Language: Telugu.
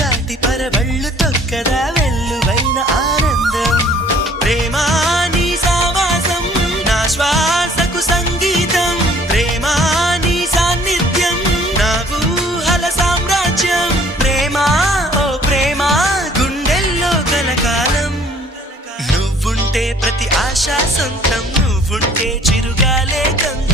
దాటి పరవళ్ళు తొక్కదా వెల్లువైన ఆనందం ప్రేమా నీ సావాసం నా శ్వాసకు సంగీతం ప్రేమా నీ సాన్నిధ్యం నా ఊహల సామ్రాజ్యం ప్రేమా ఓ ప్రేమా గుండెల్లో కలకాలం నువ్వుంటే ప్రతి ఆశ సొంతం నువ్వుంటే చిరుగాలే గంధం